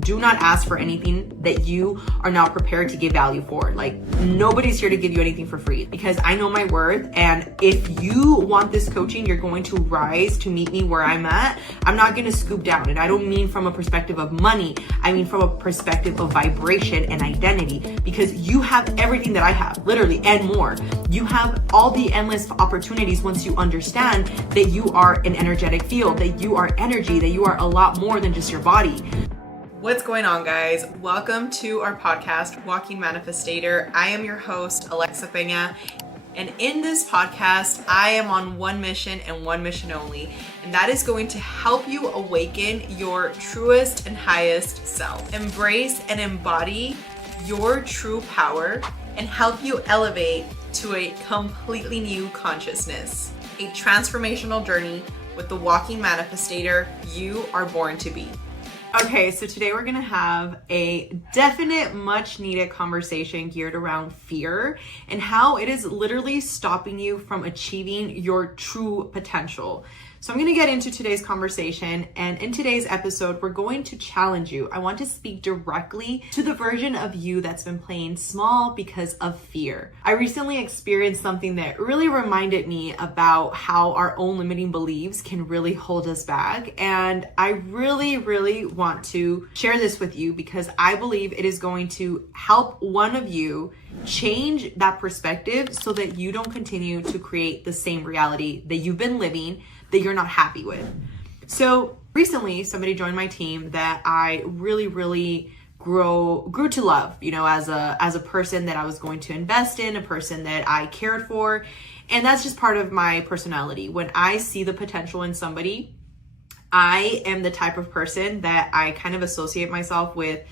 Do not ask for anything that you are not prepared to give value for. Like, nobody's here to give you anything for free, because I know my worth. And if you want this coaching, you're going to rise to meet me where I'm at. I'm not going to scoop down. And I don't mean from a perspective of money. I mean from a perspective of vibration and identity, because you have everything that I have, literally, and more. You have all the endless opportunities once you understand that you are an energetic field, that you are energy, that you are a lot more than just your body. What's going on, guys? Welcome to our podcast, Walking Manifestator. I am your host, Alexa Peña. And in this podcast, I am on one mission and one mission only, and that is going to help you awaken your truest and highest self. Embrace and embody your true power and help you elevate to a completely new consciousness. A transformational journey with the Walking Manifestator you are born to be. Okay, so today we're gonna have a definite, much needed conversation geared around fear and how it is literally stopping you from achieving your true potential. So I'm gonna get into today's conversation, and in today's episode, we're going to challenge you. I want to speak directly to the version of you that's been playing small because of fear. I recently experienced something that really reminded me about how our own limiting beliefs can really hold us back. And I really want to share this with you because I believe it is going to help one of you change that perspective so that you don't continue to create the same reality that you've been living that you're not happy with. So recently, somebody joined my team that I really grew to love, as a person that I was going to invest in, a person that I cared for. And that's just part of my personality. When I see the potential in somebody, I am the type of person that I kind of associate myself with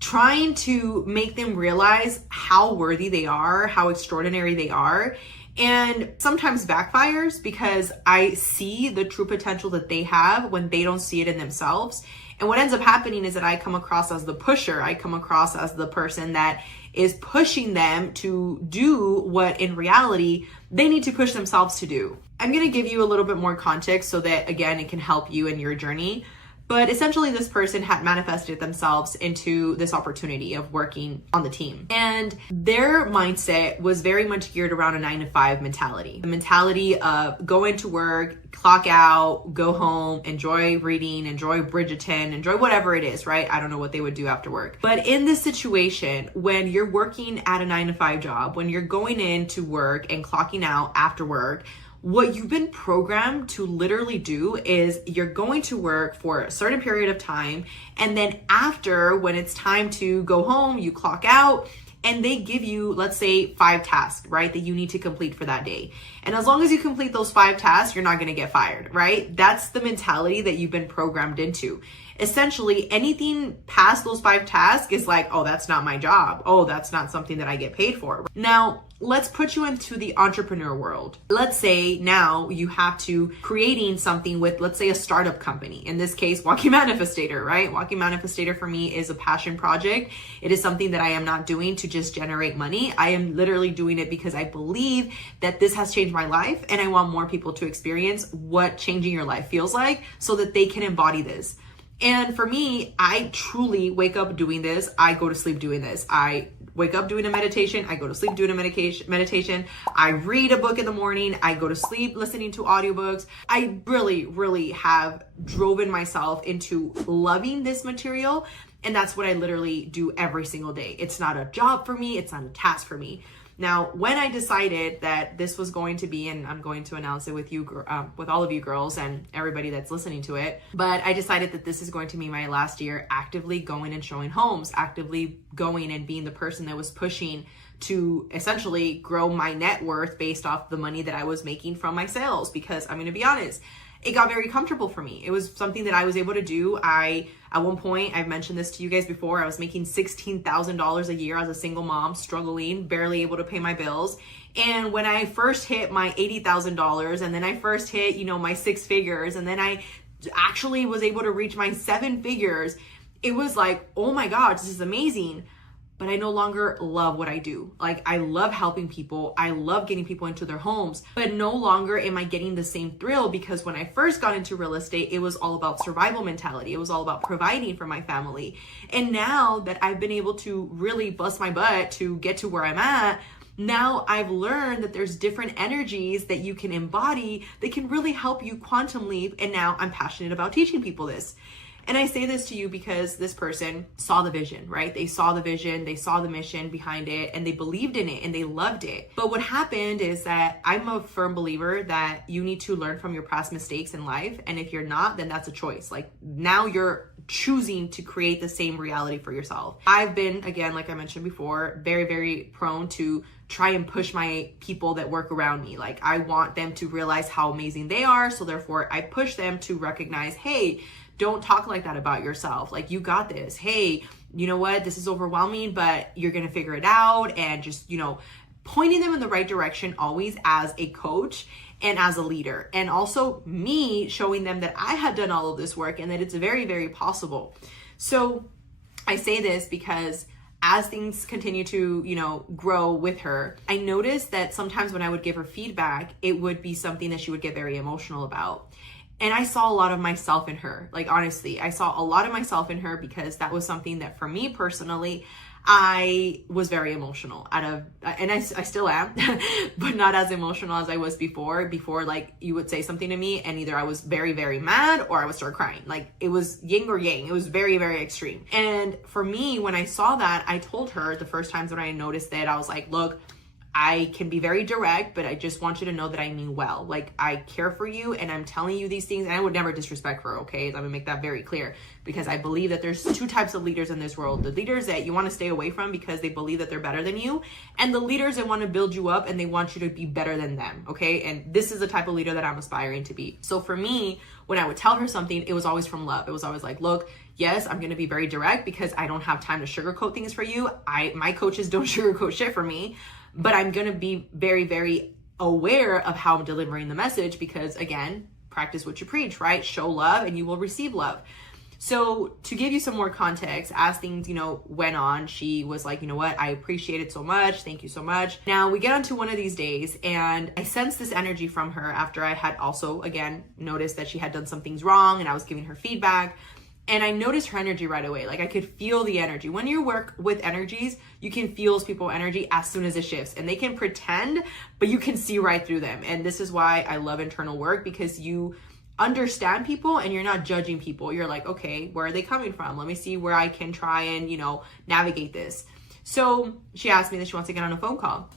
trying to make them realize how worthy they are, how extraordinary they are. And sometimes backfires because I see the true potential that they have when they don't see it in themselves. And what ends up happening is that I come across as the pusher. I come across as the person that is pushing them to do what in reality they need to push themselves to do. I'm going to give you a little bit more context so that, again, it can help you in your journey. But essentially, this person had manifested themselves into this opportunity of working on the team. And their mindset was very much geared around a 9-to-5 mentality. The mentality of go into work, clock out, go home, enjoy reading, enjoy Bridgerton, enjoy whatever it is, right? I don't know what they would do after work. But in this situation, when you're working at a 9-to-5 job, when you're going into work and clocking out after work, what you've been programmed to literally do is you're going to work for a certain period of time, and then after, when it's time to go home, you clock out and they give you, let's say, 5 tasks, right, that you need to complete for that day. And as long as you complete those 5 tasks, you're not going to get fired, right? That's the mentality that you've been programmed into. Essentially, anything past those 5 tasks is like, oh, that's not my job. Oh, that's not something that I get paid for. Now, let's put you into the entrepreneur world. Let's say now you have to creating something with, let's say, a startup company. In this case, Walking Manifestator, right? Walking Manifestator for me is a passion project. It is something that I am not doing to just generate money. I am literally doing it because I believe that this has changed my life, and I want more people to experience what changing your life feels like so that they can embody this. And for me, I truly wake up doing this. I go to sleep doing this. I wake up doing a meditation. I go to sleep doing a meditation. I read a book in the morning. I go to sleep listening to audiobooks. I really have driven myself into loving this material. And that's what I literally do every single day. It's not a job for me. It's not a task for me. Now, when I decided that this was going to be, and I'm going to announce it with you, with all of you girls and everybody that's listening to it, but I decided that this is going to be my last year actively going and showing homes, actively going and being the person that was pushing to essentially grow my net worth based off the money that I was making from my sales. Because I'm going to be honest, it got very comfortable for me. It was something that I was able to do. At one point, I've mentioned this to you guys before, I was making $16,000 a year as a single mom, struggling, barely able to pay my bills. And when I first hit my $80,000, and then I first hit, my 6 figures, and then I actually was able to reach my 7 figures, it was like, oh my God, this is amazing. but I no longer love what I do. Like, I love helping people. I love getting people into their homes, but no longer am I getting the same thrill, because when I first got into real estate, it was all about survival mentality. It was all about providing for my family. And now that I've been able to really bust my butt to get to where I'm at, now I've learned that there's different energies that you can embody that can really help you quantum leap. And now I'm passionate about teaching people this. And I say this to you because this person saw the vision, right? They saw the vision, they saw the mission behind it, and they believed in it and they loved it. But what happened is that I'm a firm believer that you need to learn from your past mistakes in life. And if you're not, then that's a choice. Like, now you're choosing to create the same reality for yourself. I've been, again, like I mentioned before, very, very prone to try and push my people that work around me. Like, I want them to realize how amazing they are. So therefore I push them to recognize, hey, don't talk like that about yourself. Like, you got this. Hey, you know what? This is overwhelming, but you're going to figure it out. And just, pointing them in the right direction always as a coach and as a leader. And also me showing them that I had done all of this work and that it's very, very possible. So I say this because as things continue to, grow with her, I noticed that sometimes when I would give her feedback, it would be something that she would get very emotional about. And I saw a lot of myself in her. Like, honestly, I saw a lot of myself in her because that was something that for me personally, I was very emotional and I still am, but not as emotional as I was before, like, you would say something to me and either I was very, very mad or I would start crying. Like, it was yin or yang. It was very, very extreme. And for me, when I saw that, I told her the first times when I noticed that, I was like, look, I can be very direct, but I just want you to know that I mean well. Like, I care for you and I'm telling you these things, and I would never disrespect her, okay? Let me make that very clear, because I believe that there's two types of leaders in this world. The leaders that you want to stay away from because they believe that they're better than you, and the leaders that want to build you up and they want you to be better than them, okay? And this is the type of leader that I'm aspiring to be. So for me, when I would tell her something, it was always from love. It was always like, look, yes, I'm going to be very direct because I don't have time to sugarcoat things for you. My coaches don't sugarcoat shit for me. But I'm going to be very, very aware of how I'm delivering the message because, again, practice what you preach, right? Show love and you will receive love. So to give you some more context, as things, went on, she was like, you know what? I appreciate it so much. Thank you so much. Now we get onto one of these days and I sensed this energy from her after I had also, again, noticed that she had done some things wrong and I was giving her feedback. And I noticed her energy right away. Like, I could feel the energy. When you work with energies, you can feel people's energy as soon as it shifts. And they can pretend, but you can see right through them. And this is why I love internal work, because you understand people and you're not judging people. You're like, okay, where are they coming from? Let me see where I can try and, navigate this. So she asked me that she wants to get on a phone call.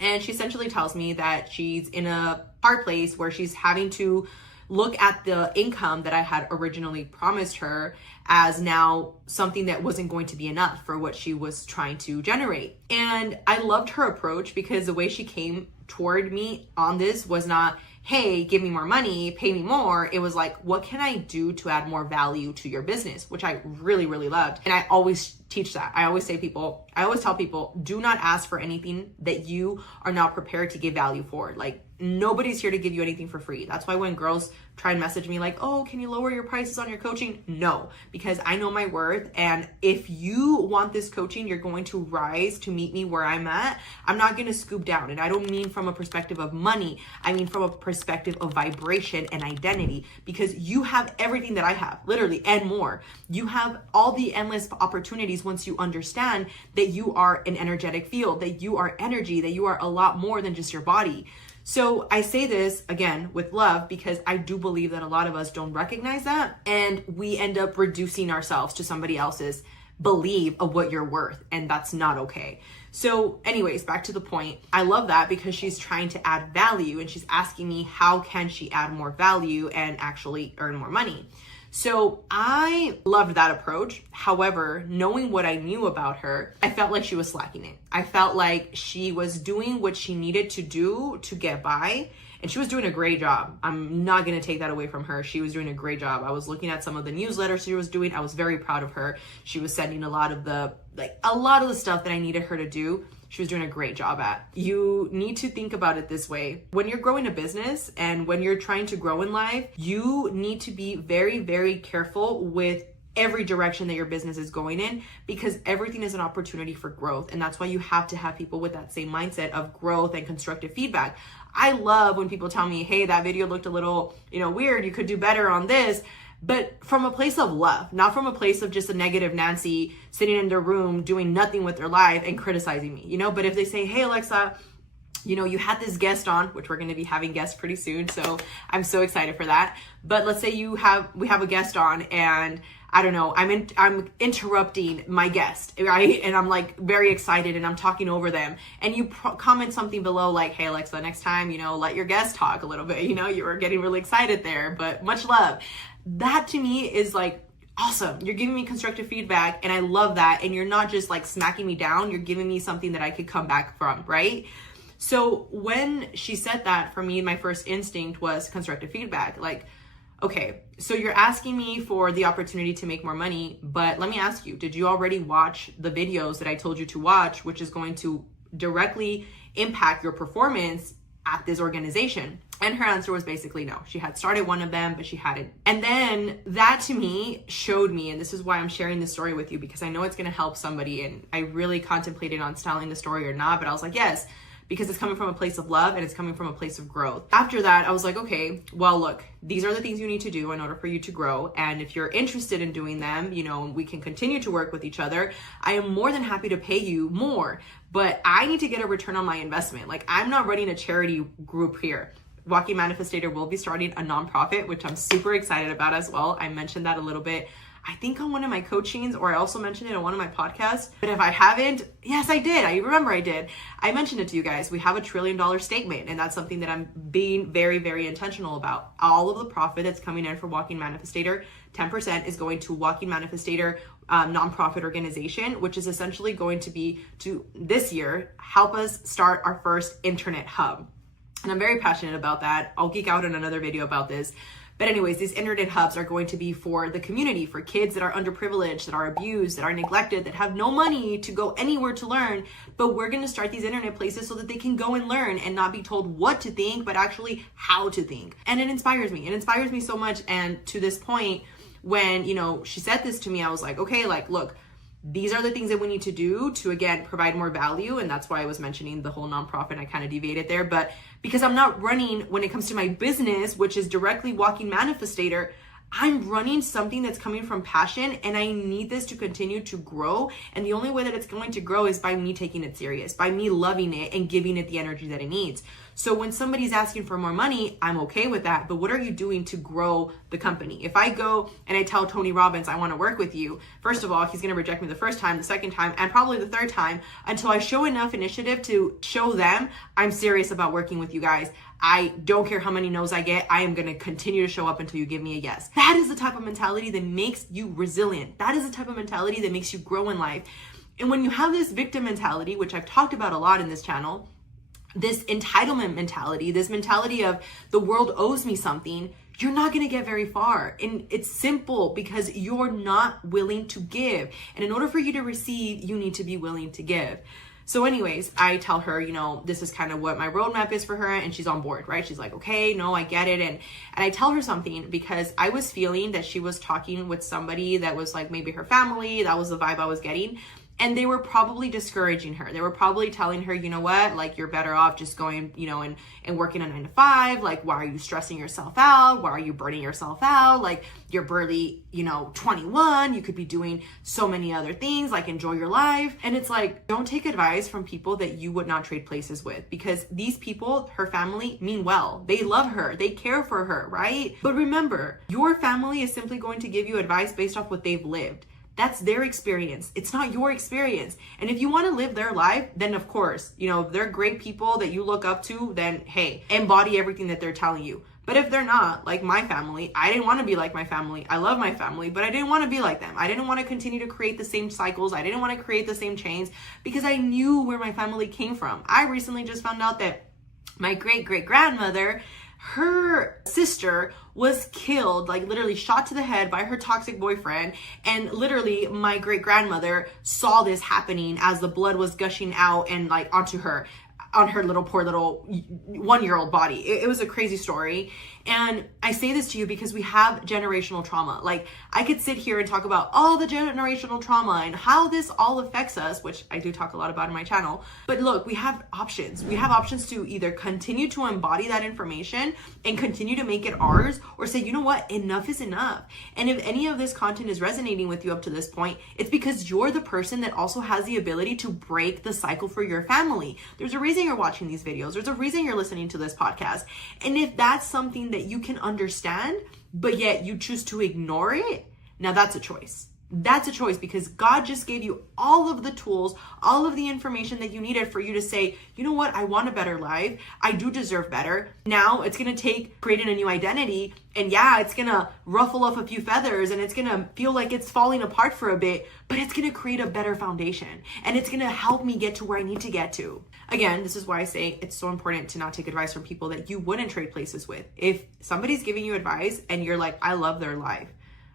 And she essentially tells me that she's in a hard place where she's having to look at the income that I had originally promised her as now something that wasn't going to be enough for what she was trying to generate. And I loved her approach because the way she came toward me on this was not, hey, give me more money, pay me more. It was like, what can I do to add more value to your business? Which I really, really loved. And I always teach that. I always tell people, do not ask for anything that you are not prepared to give value for. Like, nobody's here to give you anything for free. That's why when girls try and message me like, oh, can you lower your prices on your coaching? No, because I know my worth. And if you want this coaching, you're going to rise to meet me where I'm at. I'm not going to scoop down. And I don't mean from a perspective of money. I mean from a perspective of vibration and identity, because you have everything that I have, literally, and more. You have all the endless opportunities once you understand that you are an energetic field, that you are energy, that you are a lot more than just your body. So I say this again with love because I do believe that a lot of us don't recognize that, and we end up reducing ourselves to somebody else's belief of what you're worth, and that's not okay. So anyways, back to the point. I love that because she's trying to add value and she's asking me how can she add more value and actually earn more money. So I loved that approach. However, knowing what I knew about her, I felt like she was slacking it. I felt like she was doing what she needed to do to get by, and she was doing a great job. I'm not going to take that away from her. She was doing a great job. I was looking at some of the newsletters she was doing. I was very proud of her. She was sending a lot of the stuff that I needed her to do. She was doing a great job at. You need to think about it this way. When you're growing a business and when you're trying to grow in life, you need to be very, very careful with every direction that your business is going in, because everything is an opportunity for growth. And that's why you have to have people with that same mindset of growth and constructive feedback. I love when people tell me, hey, that video looked a little, weird. You could do better on this. But from a place of love, not from a place of just a negative Nancy sitting in their room doing nothing with their life and criticizing me, But if they say, hey, Alexa, you had this guest on, which we're going to be having guests pretty soon. So I'm so excited for that. But let's say we have a guest on, and I don't know, I'm interrupting my guest, right? And I'm like very excited and I'm talking over them. And you comment something below like, hey, Alexa, next time, let your guest talk a little bit. You were getting really excited there, but much love. That to me is like awesome. You're giving me constructive feedback and I love that. And you're not just like smacking me down. You're giving me something that I could come back from, right? So when she said that, for me, my first instinct was constructive feedback. Like, okay, so you're asking me for the opportunity to make more money, but let me ask you, did you already watch the videos that I told you to watch, which is going to directly impact your performance at this organization? And her answer was basically no. She had started one of them, but she hadn't. And then that to me showed me, and this is why I'm sharing this story with you, because I know it's going to help somebody. And I really contemplated on telling the story or not, but I was like, yes, because it's coming from a place of love and it's coming from a place of growth. After that, I was like, okay, well, look, these are the things you need to do in order for you to grow. And if you're interested in doing them, we can continue to work with each other. I am more than happy to pay you more, but I need to get a return on my investment. Like, I'm not running a charity group here. Walking Manifestator will be starting a nonprofit, which I'm super excited about as well. I mentioned that a little bit, I think on one of my coachings, or I also mentioned it on one of my podcasts. But if I haven't, yes, I did. I remember I did. I mentioned it to you guys. We have $1 trillion statement, and that's something that I'm being very, very intentional about. All of the profit that's coming in for Walking Manifestator, 10% is going to Walking Manifestator nonprofit organization, which is essentially going to be to this year help us start our first internet hub. And I'm very passionate about that. I'll geek out in another video about this. But anyways, these internet hubs are going to be for the community, for kids that are underprivileged, that are abused, that are neglected, that have no money to go anywhere to learn. But we're going to start these internet places so that they can go and learn and not be told what to think, but actually how to think. And it inspires me. It inspires me so much. And to this point, when, she said this to me, I was like, okay, like, look, these are the things that we need to do to, again, provide more value. And that's why I was mentioning the whole nonprofit. I kind of deviated there. But because I'm not running, when it comes to my business, which is directly Walking Manifestator, I'm running something that's coming from passion, and I need this to continue to grow. And the only way that it's going to grow is by me taking it serious, by me loving it and giving it the energy that it needs. So when somebody's asking for more money, I'm okay with that. But what are you doing to grow the company? If I go and I tell Tony Robbins, I want to work with you, first of all, he's going to reject me the first time, the second time, and probably the third time, until I show enough initiative to show them I'm serious about working with you guys. I don't care how many no's I get. I am going to continue to show up until you give me a yes. That is the type of mentality that makes you resilient. That is the type of mentality that makes you grow in life. And when you have this victim mentality, which I've talked about a lot in this channel, this entitlement mentality, this mentality of the world owes me something, you're not going to get very far. And it's simple because you're not willing to give. And in order for you to receive, you need to be willing to give. So anyways, I tell her, this is kind of what my roadmap is for her, and she's on board, right? She's like, okay, no, I get it. And I tell her something because I was feeling that she was talking with somebody that was like maybe her family. That was the vibe I was getting. And they were probably discouraging her. They were probably telling her, you know what, like, you're better off just going, and working a 9-to-5. Like, why are you stressing yourself out? Why are you burning yourself out? Like, you're barely, 21. You could be doing so many other things, like enjoy your life. And it's like, don't take advice from people that you would not trade places with, because these people, her family, mean well. They love her. They care for her, right? But remember, your family is simply going to give you advice based off what they've lived. That's their experience. It's not your experience. And if you want to live their life, then of course, if they're great people that you look up to, then hey, embody everything that they're telling you. But if they're not, like my family, I didn't want to be like my family. I love my family, but I didn't want to be like them. I didn't want to continue to create the same cycles. I didn't want to create the same chains because I knew where my family came from. I recently just found out that my great-great-grandmother, her sister was killed, like literally shot to the head by her toxic boyfriend. And literally my great grandmother saw this happening as the blood was gushing out and like onto her, on her poor little 1-year-old body. It was a crazy story. And I say this to you because we have generational trauma. Like, I could sit here and talk about all the generational trauma and how this all affects us, which I do talk a lot about in my channel. But look, we have options. We have options to either continue to embody that information and continue to make it ours, or say, you know what, enough is enough. And if any of this content is resonating with you up to this point, it's because you're the person that also has the ability to break the cycle for your family. There's a reason you're watching these videos. There's a reason you're listening to this podcast. And if that's something that you can understand, but yet you choose to ignore it, now that's a choice. That's a choice, because God just gave you all of the tools, all of the information that you needed for you to say, you know what, I want a better life. I do deserve better. Now it's going to take creating a new identity. And yeah, it's going to ruffle off a few feathers and it's going to feel like it's falling apart for a bit, but it's going to create a better foundation and it's going to help me get to where I need to get to. Again, this is why I say it's so important to not take advice from people that you wouldn't trade places with. If somebody's giving you advice and you're like, I love their life,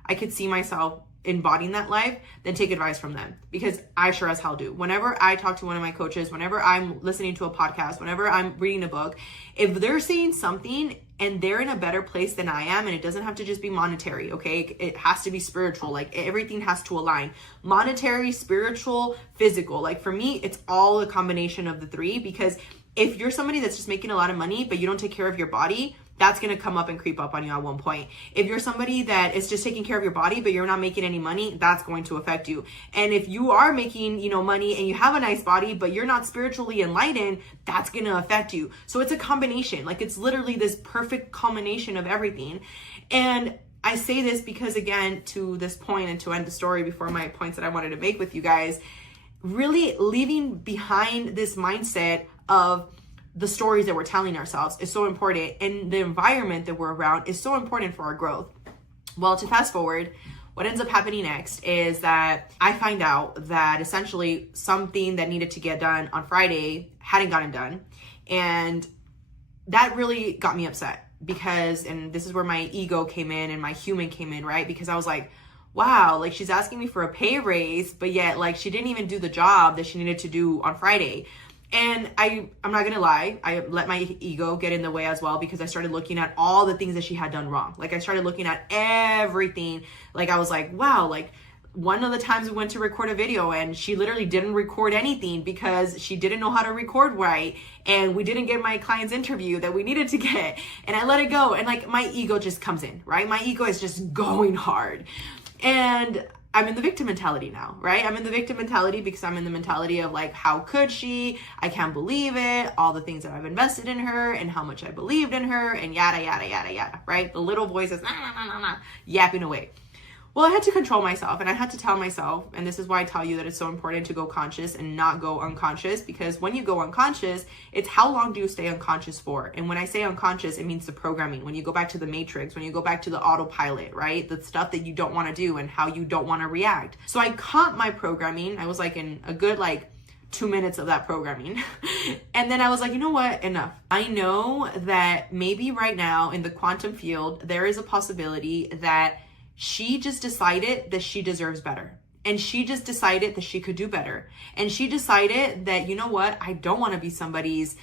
I could see myself embodying that life, then take advice from them, because I sure as hell do. Whenever I talk to one of my coaches, whenever I'm listening to a podcast, whenever I'm reading a book, if they're saying something and they're in a better place than I am, and it doesn't have to just be monetary, okay? It has to be spiritual. Like, everything has to align. Monetary, spiritual, physical. Like, for me, it's all a combination of the three, because if you're somebody that's just making a lot of money, but you don't take care of your body, that's going to come up and creep up on you at one point. If you're somebody that is just taking care of your body, but you're not making any money, that's going to affect you. And if you are making, money and you have a nice body, but you're not spiritually enlightened, that's going to affect you. So it's a combination. Like, it's literally this perfect combination of everything. And I say this because, again, to this point and to end the story before my points that I wanted to make with you guys, really leaving behind this mindset of the stories that we're telling ourselves is so important, and the environment that we're around is so important for our growth. Well, to fast forward, what ends up happening next is that I find out that essentially something that needed to get done on Friday hadn't gotten done. And that really got me upset, because, and this is where my ego came in and my human came in, right? Because I was like, wow, like, she's asking me for a pay raise, but yet, like, she didn't even do the job that she needed to do on Friday. And I'm not gonna lie, I let my ego get in the way as well, because I started looking at all the things that she had done wrong. Like, I started looking at everything. Like, I was like, wow, like, one of the times we went to record a video and she literally didn't record anything because she didn't know how to record right, and we didn't get my client's interview that we needed to get, and I let it go. And like, my ego just comes in, right? My ego is just going hard. And I'm in the victim mentality now, right? I'm in the victim mentality because I'm in the mentality of like, how could she? I can't believe it. All the things that I've invested in her and how much I believed in her and yada, yada, yada, yada, right? The little voice is yapping away. Well, I had to control myself, and I had to tell myself, and this is why I tell you that it's so important to go conscious and not go unconscious, because when you go unconscious, it's how long do you stay unconscious for? And when I say unconscious, it means the programming. When you go back to the matrix, when you go back to the autopilot, right? The stuff that you don't want to do and how you don't want to react. So I caught my programming. I was like in a good 2 minutes of that programming. And then I was like, you know what? Enough. I know that maybe right now in the quantum field, there is a possibility that she just decided that she deserves better. And she just decided that she could do better. And she decided that, you know what? I don't want to be somebody's,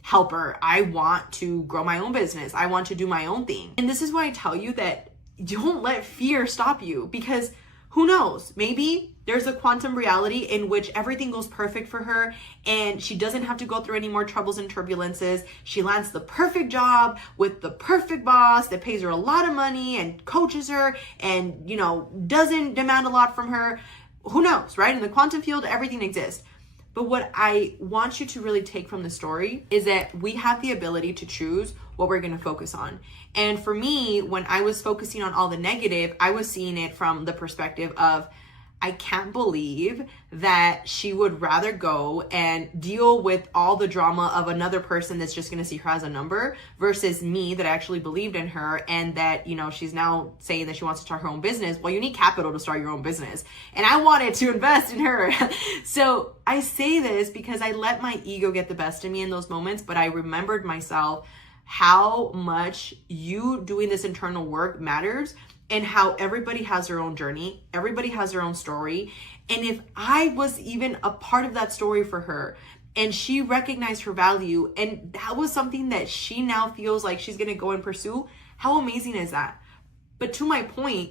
helper. I want to grow my own business. I want to do my own thing. And this is why I tell you that don't let fear stop you, because who knows? Maybe there's a quantum reality in which everything goes perfect for her and she doesn't have to go through any more troubles and turbulences. She lands the perfect job with the perfect boss that pays her a lot of money and coaches her and, doesn't demand a lot from her. Who knows, right? In the quantum field, everything exists. But what I want you to really take from the story is that we have the ability to choose what we're going to focus on. And for me, when I was focusing on all the negative, I was seeing it from the perspective of, I can't believe that she would rather go and deal with all the drama of another person that's just going to see her as a number versus me that actually believed in her, and that, she's now saying that she wants to start her own business. Well, you need capital to start your own business. And I wanted to invest in her. So I say this because I let my ego get the best of me in those moments, but I remembered myself how much you doing this internal work matters, and how everybody has their own journey, everybody has their own story. And if I was even a part of that story for her, and she recognized her value, and that was something that she now feels like she's going to go and pursue. How amazing is that? But to my point,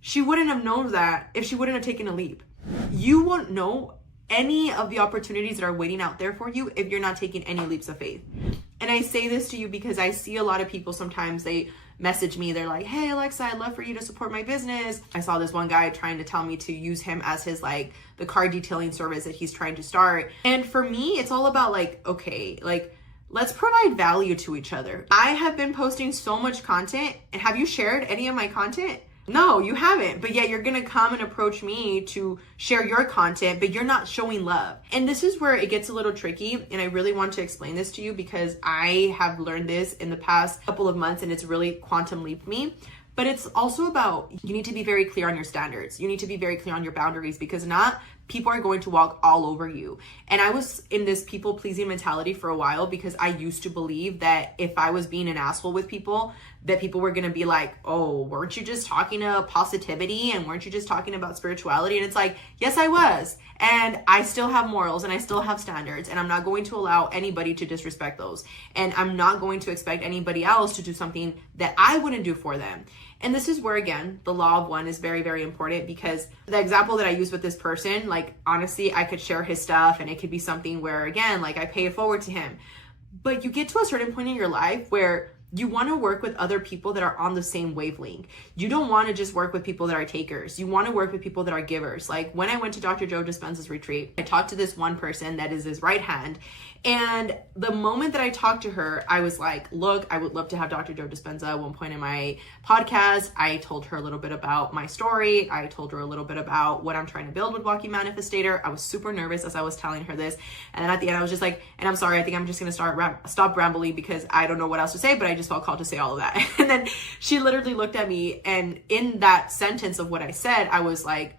she wouldn't have known that if she wouldn't have taken a leap. You won't know any of the opportunities that are waiting out there for you if you're not taking any leaps of faith. And I say this to you because I see a lot of people, sometimes they message me, they're like, hey Alexa, I'd love for you to support my business. I saw this one guy trying to tell me to use him as his like the car detailing service that he's trying to start. And for me, it's all about like, okay, like let's provide value to each other. I have been posting so much content, and have you shared any of my content? No, you haven't, but yet you're gonna come and approach me to share your content, but you're not showing love. And this is where it gets a little tricky, and I really want to explain this to you because I have learned this in the past couple of months, and it's really quantum leaped me. But it's also about, you need to be very clear on your standards. You need to be very clear on your boundaries, because not people are going to walk all over you. And I was in this people pleasing mentality for a while because I used to believe that if I was being an asshole with people, that people were going to be like, oh, weren't you just talking about positivity, and weren't you just talking about spirituality? And it's like, yes, I was. And I still have morals, and I still have standards, and I'm not going to allow anybody to disrespect those. And I'm not going to expect anybody else to do something that I wouldn't do for them. And this is where, again, the law of one is very, very important, because the example that I use with this person, like, honestly, I could share his stuff and it could be something where, again, like I pay it forward to him. But you get to a certain point in your life where you want to work with other people that are on the same wavelength. You don't want to just work with people that are takers. You want to work with people that are givers. Like when I went to Dr. Joe Dispenza's retreat, I talked to this one person that is his right hand. And the moment that I talked to her, I was like, look, I would love to have Dr. Joe Dispenza at one point in my podcast. I told her a little bit about my story. I told her a little bit about what I'm trying to build with Walking Manifestator. I was super nervous as I was telling her this. And then at the end, I was just like, and I'm sorry, I think I'm just going to stop rambling because I don't know what else to say, but I just felt called to say all of that. And then she literally looked at me, and in that sentence of what I said, I was like,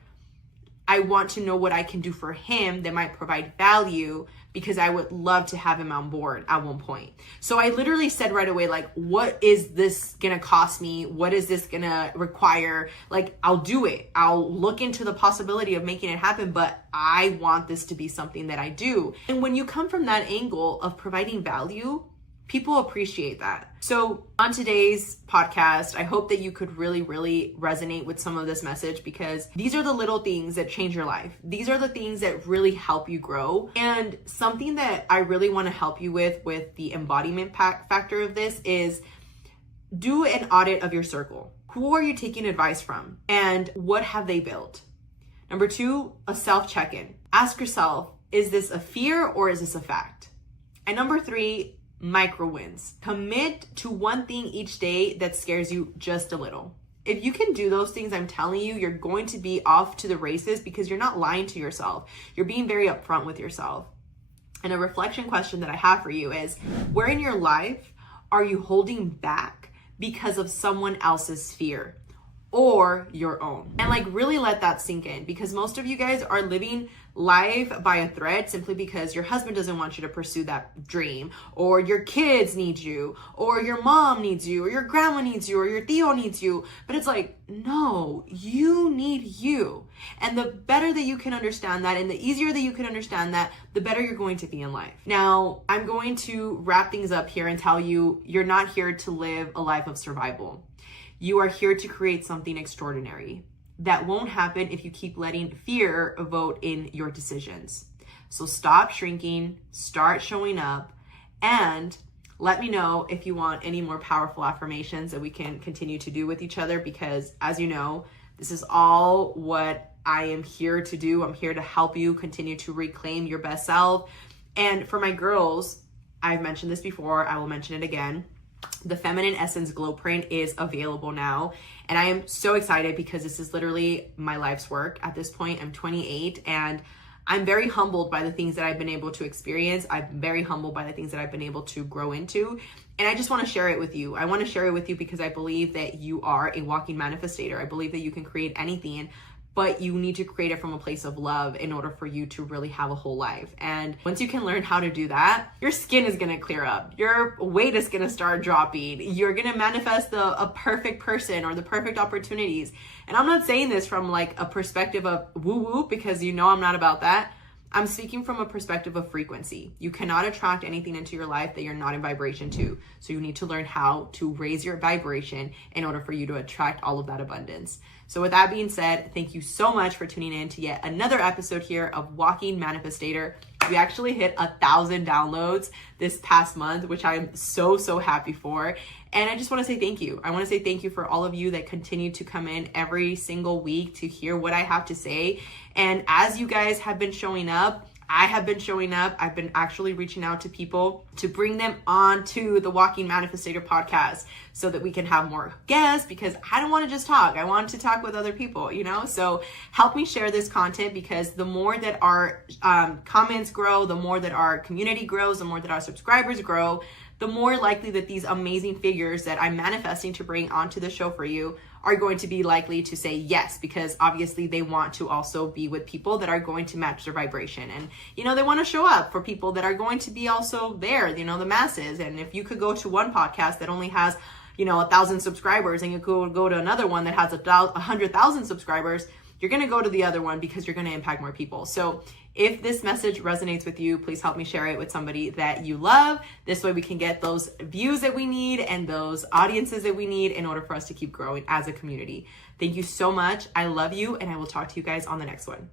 I want to know what I can do for him that might provide value, because I would love to have him on board at one point. So I literally said right away, like, what is this gonna cost me? What is this gonna require? Like, I'll do it. I'll look into the possibility of making it happen, but I want this to be something that I do. And when you come from that angle of providing value, people appreciate that. So on today's podcast, I hope that you could really, really resonate with some of this message, because these are the little things that change your life. These are the things that really help you grow. And something that I really want to help you with the embodiment factor of this is do an audit of your circle. Who are you taking advice from, and what have they built? Number 2, a self check-in. Ask yourself, is this a fear or is this a fact? And number 3, micro wins. Commit to one thing each day that scares you just a little. If you can do those things, I'm telling you, you're going to be off to the races, because you're not lying to yourself. You're being very upfront with yourself. And a reflection question that I have for you is, where in your life are you holding back because of someone else's fear or your own? And like, really let that sink in, because most of you guys are living life by a thread simply because your husband doesn't want you to pursue that dream, or your kids need you, or your mom needs you, or your grandma needs you, or your tío needs you. But it's like, no, you need you. And the better that you can understand that, and the easier that you can understand that, the better you're going to be in life. Now, I'm going to wrap things up here and tell you, you're not here to live a life of survival. You are here to create something extraordinary. That won't happen if you keep letting fear vote in your decisions. So stop shrinking, start showing up, and let me know if you want any more powerful affirmations that we can continue to do with each other, because as you know, this is all what I am here to do. I'm here to help you continue to reclaim your best self. And for my girls, I've mentioned this before, I will mention it again. The Feminine Essence Glow Print is available now. And I am so excited because this is literally my life's work at this point. I'm 28 and I'm very humbled by the things that I've been able to experience. I'm very humbled by the things that I've been able to grow into. And I just want to share it with you. I want to share it with you because I believe that you are a walking manifestator. I believe that you can create anything, but you need to create it from a place of love in order for you to really have a whole life. And once you can learn how to do that, your skin is going to clear up. Your weight is going to start dropping. You're going to manifest a perfect person or the perfect opportunities. And I'm not saying this from like a perspective of woo-woo, because you know I'm not about that. I'm speaking from a perspective of frequency. You cannot attract anything into your life that you're not in vibration to. So you need to learn how to raise your vibration in order for you to attract all of that abundance. So with that being said, thank you so much for tuning in to yet another episode here of Walking Manifestator. We actually hit 1,000 downloads this past month, which I'm so happy for. And I just want to say thank you. I want to say thank you for all of you that continue to come in every single week to hear what I have to say. And as you guys have been showing up, I have been showing up. I've been actually reaching out to people to bring them on to the Walking Manifestator podcast so that we can have more guests, because I don't want to just talk. I want to talk with other people, you know? So help me share this content, because the more that our comments grow, the more that our community grows, the more that our subscribers grow, the more likely that these amazing figures that I'm manifesting to bring onto the show for you are going to be likely to say yes, because obviously they want to also be with people that are going to match their vibration. And, you know, they want to show up for people that are going to be also there, you know, the masses. And if you could go to one podcast that only has, you know, 1,000 subscribers, and you could go to another one that has 100,000 subscribers, you're going to go to the other one because you're going to impact more people. So if this message resonates with you, please help me share it with somebody that you love. This way we can get those views that we need and those audiences that we need in order for us to keep growing as a community. Thank you so much. I love you, and I will talk to you guys on the next one.